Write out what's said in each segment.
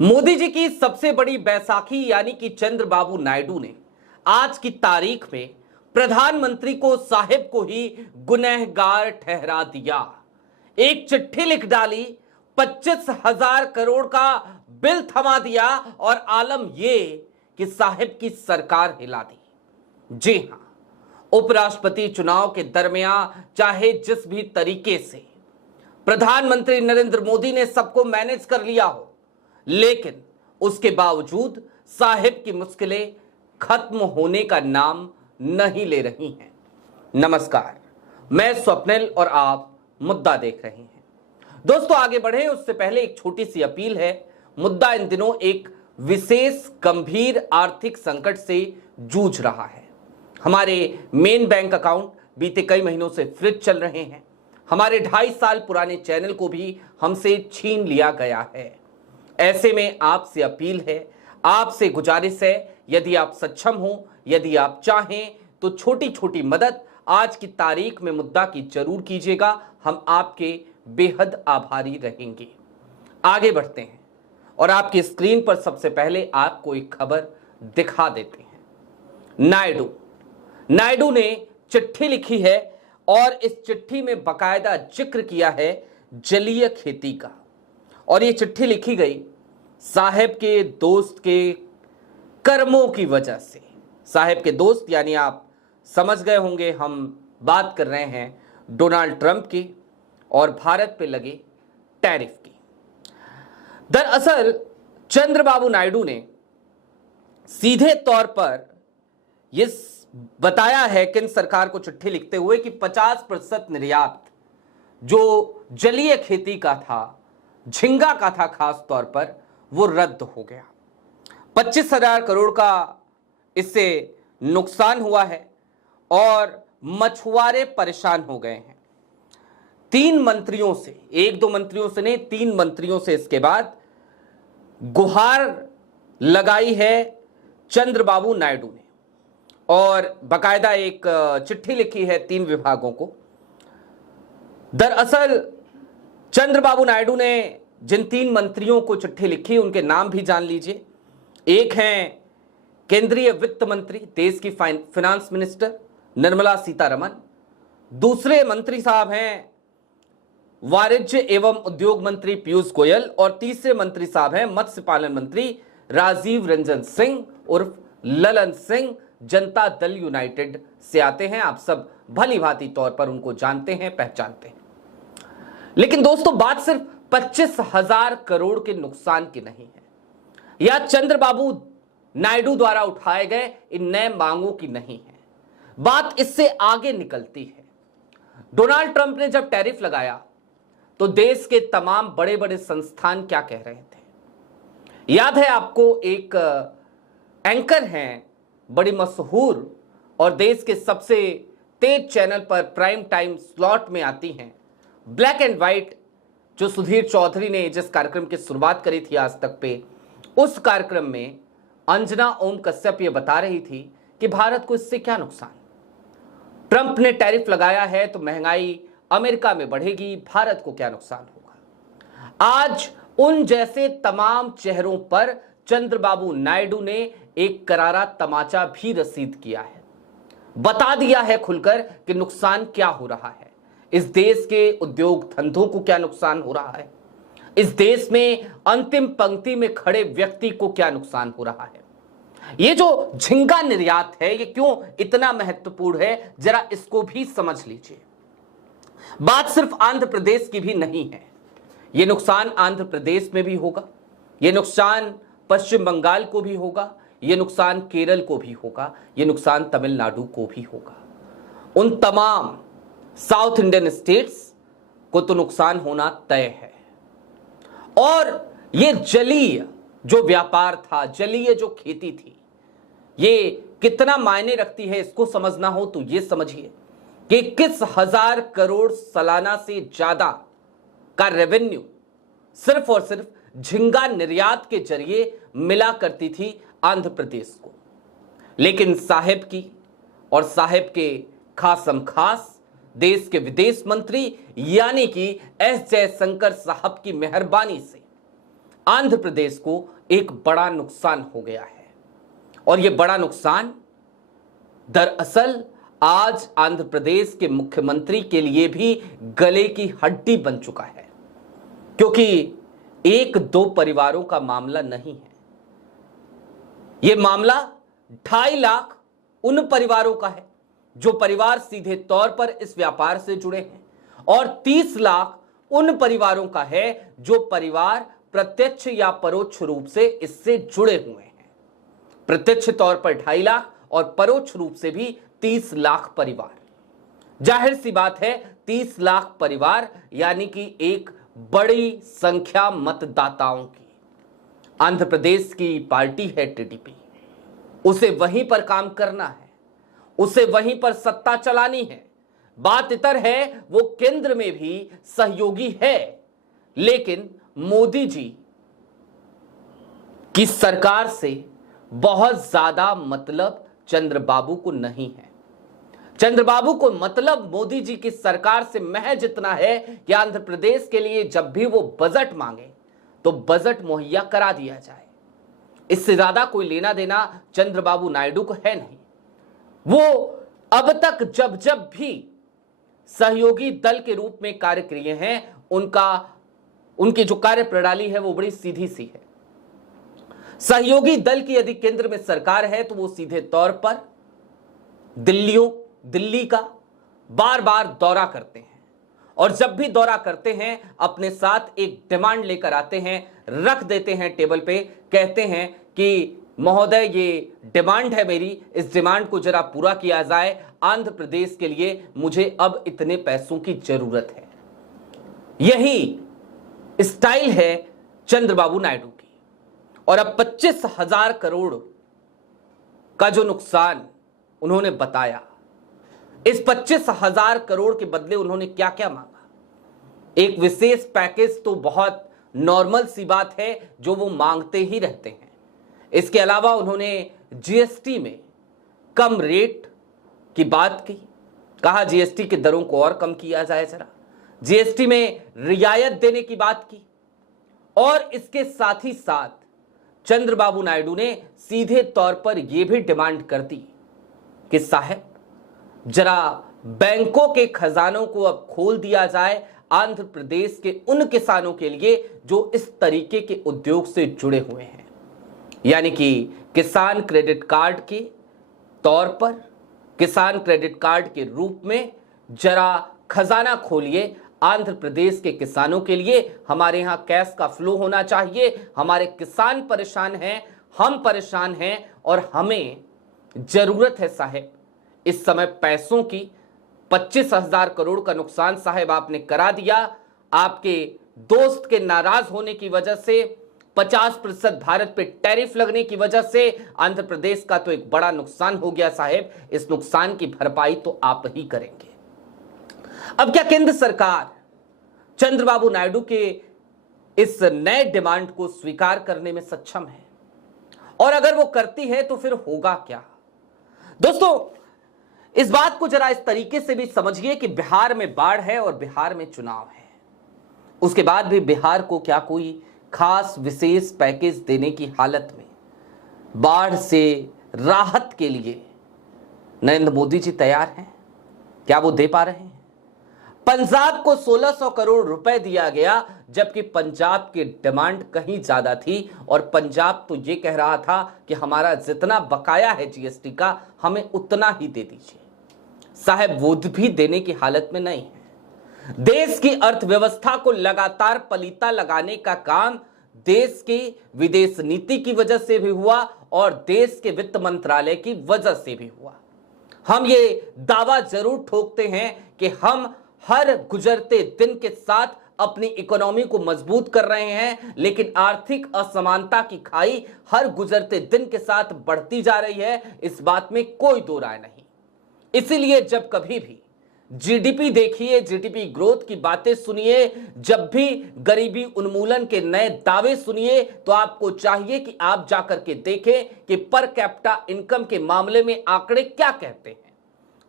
मोदी जी की सबसे बड़ी बैसाखी यानी कि चंद्रबाबू नायडू ने आज की तारीख में प्रधानमंत्री को साहिब को ही गुनहगार ठहरा दिया। एक चिट्ठी लिख डाली, 25,000 करोड़ का बिल थमा दिया और आलम यह कि साहिब की सरकार हिला दी। जी हां, उपराष्ट्रपति चुनाव के दरमियान चाहे जिस भी तरीके से प्रधानमंत्री नरेंद्र मोदी ने सबको मैनेज कर लिया हो, लेकिन उसके बावजूद साहिब की मुश्किलें खत्म होने का नाम नहीं ले रही हैं। नमस्कार, मैं स्वप्निल और आप मुद्दा देख रहे हैं। दोस्तों, आगे बढ़े उससे पहले एक छोटी सी अपील है। मुद्दा इन दिनों एक विशेष गंभीर आर्थिक संकट से जूझ रहा है। हमारे मेन बैंक अकाउंट बीते कई महीनों से फ्रीज चल रहे हैं। हमारे 2.5 साल पुराने चैनल को भी हमसे छीन लिया गया है। ऐसे में आपसे अपील है, आपसे गुजारिश है, यदि आप सक्षम हो, यदि आप चाहें तो छोटी छोटी मदद आज की तारीख में मुद्दा की जरूर कीजिएगा। हम आपके बेहद आभारी रहेंगे। आगे बढ़ते हैं और आपकी स्क्रीन पर सबसे पहले आपको एक खबर दिखा देते हैं। नायडू ने चिट्ठी लिखी है और इस चिट्ठी में बकायदा जिक्र किया है जलीय खेती का। और ये चिट्ठी लिखी गई साहिब के दोस्त के कर्मों की वजह से। साहिब के दोस्त यानी आप समझ गए होंगे, हम बात कर रहे हैं डोनाल्ड ट्रंप की और भारत पे लगे टैरिफ की। दरअसल चंद्रबाबू नायडू ने सीधे तौर पर यह बताया है केंद्र सरकार को चिट्ठी लिखते हुए कि 50% निर्यात जो जलीय खेती का था, झींगा का था खास तौर पर, वो रद्द हो गया। 25,000 करोड़ का इससे नुकसान हुआ है और मछुआरे परेशान हो गए हैं। 3 मंत्रियों से, 1-2 मंत्रियों से नहीं, 3 मंत्रियों से इसके बाद गुहार लगाई है चंद्रबाबू नायडू ने और बकायदा एक चिट्ठी लिखी है 3 विभागों को। दरअसल चंद्रबाबू नायडू ने जिन 3 मंत्रियों को चिट्ठी लिखी उनके नाम भी जान लीजिए। एक हैं केंद्रीय वित्त मंत्री, देश की फाइनेंस मिनिस्टर निर्मला सीतारमण। दूसरे मंत्री साहब हैं वाणिज्य एवं उद्योग मंत्री पीयूष गोयल और तीसरे मंत्री साहब हैं मत्स्य पालन मंत्री राजीव रंजन सिंह उर्फ ललन सिंह। जनता दल यूनाइटेड से आते हैं। आप सब भली भांति तौर पर उनको जानते हैं, पहचानते हैं। लेकिन दोस्तों, बात सिर्फ 25,000 करोड़ के नुकसान की नहीं है या चंद्रबाबू नायडू द्वारा उठाए गए इन नए मांगों की नहीं है। बात इससे आगे निकलती है। डोनाल्ड ट्रंप ने जब टैरिफ लगाया तो देश के तमाम बड़े बड़े संस्थान क्या कह रहे थे? याद है आपको, एक एंकर हैं बड़ी मशहूर और देश के सबसे तेज चैनल पर प्राइम टाइम स्लॉट में आती हैं, ब्लैक एंड व्हाइट, जो सुधीर चौधरी ने जिस कार्यक्रम की शुरुआत करी थी आज तक पे, उस कार्यक्रम में अंजना ओम कश्यप ये बता रही थी कि भारत को इससे क्या नुकसान। ट्रंप ने टैरिफ लगाया है तो महंगाई अमेरिका में बढ़ेगी, भारत को क्या नुकसान होगा। आज उन जैसे तमाम चेहरों पर चंद्रबाबू नायडू ने एक करारा तमाचा भी रसीद किया है, बता दिया है खुलकर कि नुकसान क्या हो रहा है, इस देश के उद्योग धंधों को क्या नुकसान हो रहा है, इस देश में अंतिम पंक्ति में खड़े व्यक्ति को क्या नुकसान हो रहा है। ये जो झींगा निर्यात है, ये क्यों इतना महत्वपूर्ण है, जरा इसको भी समझ लीजिए। बात सिर्फ आंध्र प्रदेश की भी नहीं है। ये नुकसान आंध्र प्रदेश में भी होगा, ये नुकसान पश्चिम बंगाल को भी होगा, ये नुकसान केरल को भी होगा, ये नुकसान तमिलनाडु को भी होगा। उन तमाम साउथ इंडियन स्टेट्स को तो नुकसान होना तय है। और ये जलीय जो व्यापार था, जलीय जो खेती थी, ये कितना मायने रखती है, इसको समझना हो तो ये समझिए कि 21,000 करोड़ सालाना से ज्यादा का रेवेन्यू सिर्फ और सिर्फ झींगा निर्यात के जरिए मिला करती थी आंध्र प्रदेश को। लेकिन साहिब की और साहिब के खासम खास देश के विदेश मंत्री यानी कि एस जयशंकर साहब की मेहरबानी से आंध्र प्रदेश को एक बड़ा नुकसान हो गया है। और यह बड़ा नुकसान दरअसल आज आंध्र प्रदेश के मुख्यमंत्री के लिए भी गले की हड्डी बन चुका है, क्योंकि एक दो परिवारों का मामला नहीं है। यह मामला 2.5 लाख उन परिवारों का है जो परिवार सीधे तौर पर इस व्यापार से जुड़े हैं, और 30 लाख उन परिवारों का है जो परिवार प्रत्यक्ष या परोक्ष रूप से इससे जुड़े हुए हैं। प्रत्यक्ष तौर पर 2.5 लाख और परोक्ष रूप से भी 30 लाख परिवार। जाहिर सी बात है 30 लाख परिवार यानी कि एक बड़ी संख्या मतदाताओं की। आंध्र प्रदेश की पार्टी है टीडीपी, उसे वहीं पर काम करना है, उसे वहीं पर सत्ता चलानी है। बात इतर है वो केंद्र में भी सहयोगी है, लेकिन मोदी जी की सरकार से बहुत ज्यादा मतलब चंद्रबाबू को नहीं है। चंद्रबाबू को मतलब मोदी जी की सरकार से महज इतना है कि आंध्र प्रदेश के लिए जब भी वो बजट मांगे तो बजट मुहैया करा दिया जाए। इससे ज्यादा कोई लेना देना चंद्रबाबू नायडू को है नहीं। वो अब तक जब जब भी सहयोगी दल के रूप में कार्य किए हैं, उनकी जो कार्य प्रणाली है वो बड़ी सीधी सी है। सहयोगी दल की यदि केंद्र में सरकार है तो वो सीधे तौर पर दिल्ली का बार बार दौरा करते हैं, और जब भी दौरा करते हैं अपने साथ एक डिमांड लेकर आते हैं, रख देते हैं टेबल पे, कहते हैं कि महोदय ये डिमांड है मेरी, इस डिमांड को जरा पूरा किया जाए। आंध्र प्रदेश के लिए मुझे अब इतने पैसों की जरूरत है। यही स्टाइल है चंद्रबाबू नायडू की। और अब 25,000 करोड़ का जो नुकसान उन्होंने बताया, इस 25,000 करोड़ के बदले उन्होंने क्या क्या मांगा। एक विशेष पैकेज तो बहुत नॉर्मल सी बात है जो वो मांगते ही रहते हैं। इसके अलावा उन्होंने जीएसटी में कम रेट की बात की, कहा जीएसटी की दरों को और कम किया जाए, जरा जीएसटी में रियायत देने की बात की। और इसके साथ ही साथ चंद्रबाबू नायडू ने सीधे तौर पर यह भी डिमांड कर दी कि साहब जरा बैंकों के खजानों को अब खोल दिया जाए आंध्र प्रदेश के उन किसानों के लिए जो इस तरीके के उद्योग से जुड़े हुए हैं। यानी कि किसान क्रेडिट कार्ड के तौर पर, किसान क्रेडिट कार्ड के रूप में जरा खजाना खोलिए आंध्र प्रदेश के किसानों के लिए। हमारे यहां कैश का फ्लो होना चाहिए। हमारे किसान परेशान हैं, हम परेशान हैं, और हमें जरूरत है साहब इस समय पैसों की। 25,000 करोड़ का नुकसान साहब आपने करा दिया। आपके दोस्त के नाराज होने की वजह से, 50% भारत पे टैरिफ लगने की वजह से आंध्र प्रदेश का तो एक बड़ा नुकसान हो गया साहब। इस नुकसान की भरपाई तो आप ही करेंगे। अब क्या केंद्र सरकार चंद्रबाबू नायडू के इस नए डिमांड को स्वीकार करने में सक्षम है? और अगर वो करती है तो फिर होगा क्या? दोस्तों, इस बात को जरा इस तरीके से भी समझिए कि बिहार में बाढ़ है और बिहार में चुनाव है। उसके बाद भी बिहार को क्या कोई खास विशेष पैकेज देने की हालत में बाढ़ से राहत के लिए नरेंद्र मोदी जी तैयार हैं? क्या वो दे पा रहे हैं? पंजाब को 1600 करोड़ रुपए दिया गया, जबकि पंजाब की डिमांड कहीं ज्यादा थी, और पंजाब तो ये कह रहा था कि हमारा जितना बकाया है जीएसटी का हमें उतना ही दे दीजिए। साहब वो भी देने की हालत में नहीं है। देश की अर्थव्यवस्था को लगातार पलीता लगाने का काम देश की विदेश नीति की वजह से भी हुआ और देश के वित्त मंत्रालय की वजह से भी हुआ। हम ये दावा जरूर ठोकते हैं कि हम हर गुजरते दिन के साथ अपनी इकोनॉमी को मजबूत कर रहे हैं, लेकिन आर्थिक असमानता की खाई हर गुजरते दिन के साथ बढ़ती जा रही है, इस बात में कोई दो राय नहीं। इसीलिए जब कभी भी जीडीपी देखिए, जीडीपी ग्रोथ की बातें सुनिए, जब भी गरीबी उन्मूलन के नए दावे सुनिए, तो आपको चाहिए कि आप जाकर के देखें कि पर कैपिटा इनकम के मामले में आंकड़े क्या कहते हैं।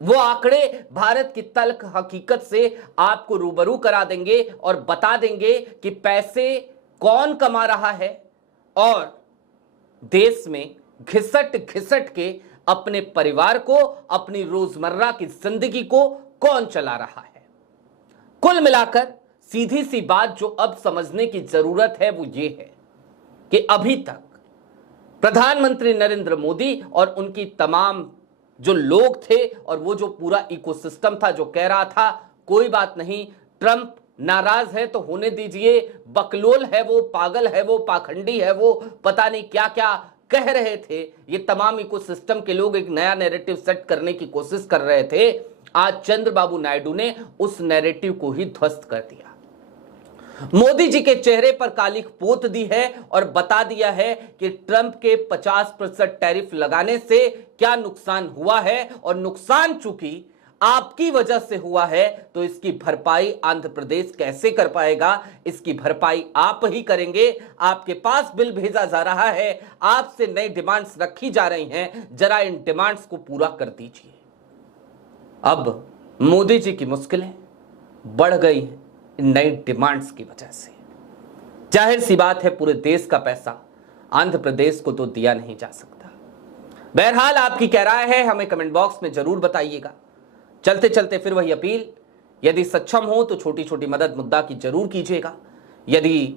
वो आंकड़े भारत की तल्ख हकीकत से आपको रूबरू करा देंगे और बता देंगे कि पैसे कौन कमा रहा है और देश में घिसट घिसट के अपने परिवार को, अपनी रोजमर्रा की जिंदगी को कौन चला रहा है। कुल मिलाकर सीधी सी बात जो अब समझने की जरूरत है वो ये है कि अभी तक प्रधानमंत्री नरेंद्र मोदी और उनकी तमाम जो लोग थे और वो जो पूरा इकोसिस्टम था जो कह रहा था कोई बात नहीं, ट्रंप नाराज है तो होने दीजिए, बकलोल है वो, पागल है वो, पाखंडी है वो, पता नहीं क्या क्या कह रहे थे, ये तमाम इकोसिस्टम के लोग एक नया नैरेटिव सेट करने की कोशिश कर रहे थे। आज चंद्रबाबू नायडू ने उस नैरेटिव को ही ध्वस्त कर दिया। मोदी जी के चेहरे पर कालिख पोत दी है और बता दिया है कि ट्रंप के 50% टैरिफ लगाने से क्या नुकसान हुआ है और नुकसान चूंकि आपकी वजह से हुआ है तो इसकी भरपाई आंध्र प्रदेश कैसे कर पाएगा, इसकी भरपाई आप ही करेंगे। आपके पास बिल भेजा जा रहा है, आपसे नई डिमांड्स रखी जा रही हैं, जरा इन डिमांड्स को पूरा कर दीजिए। अब मोदी जी की मुश्किलें बढ़ गई हैं इन नई डिमांड्स की वजह से। जाहिर सी बात है पूरे देश का पैसा आंध्र प्रदेश को तो दिया नहीं जा सकता। बहरहाल आपकी क्या राय है हमें कमेंट बॉक्स में जरूर बताइएगा। चलते चलते फिर वही अपील, यदि सक्षम हो तो छोटी छोटी मदद मुद्दा की जरूर कीजिएगा। यदि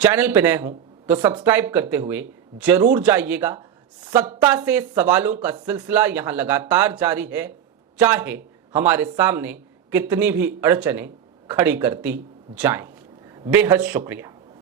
चैनल पे नए हो तो सब्सक्राइब करते हुए जरूर जाइएगा। सत्ता से सवालों का सिलसिला यहां लगातार जारी है, चाहे हमारे सामने कितनी भी अड़चनें खड़ी करती जाएं। बेहद शुक्रिया।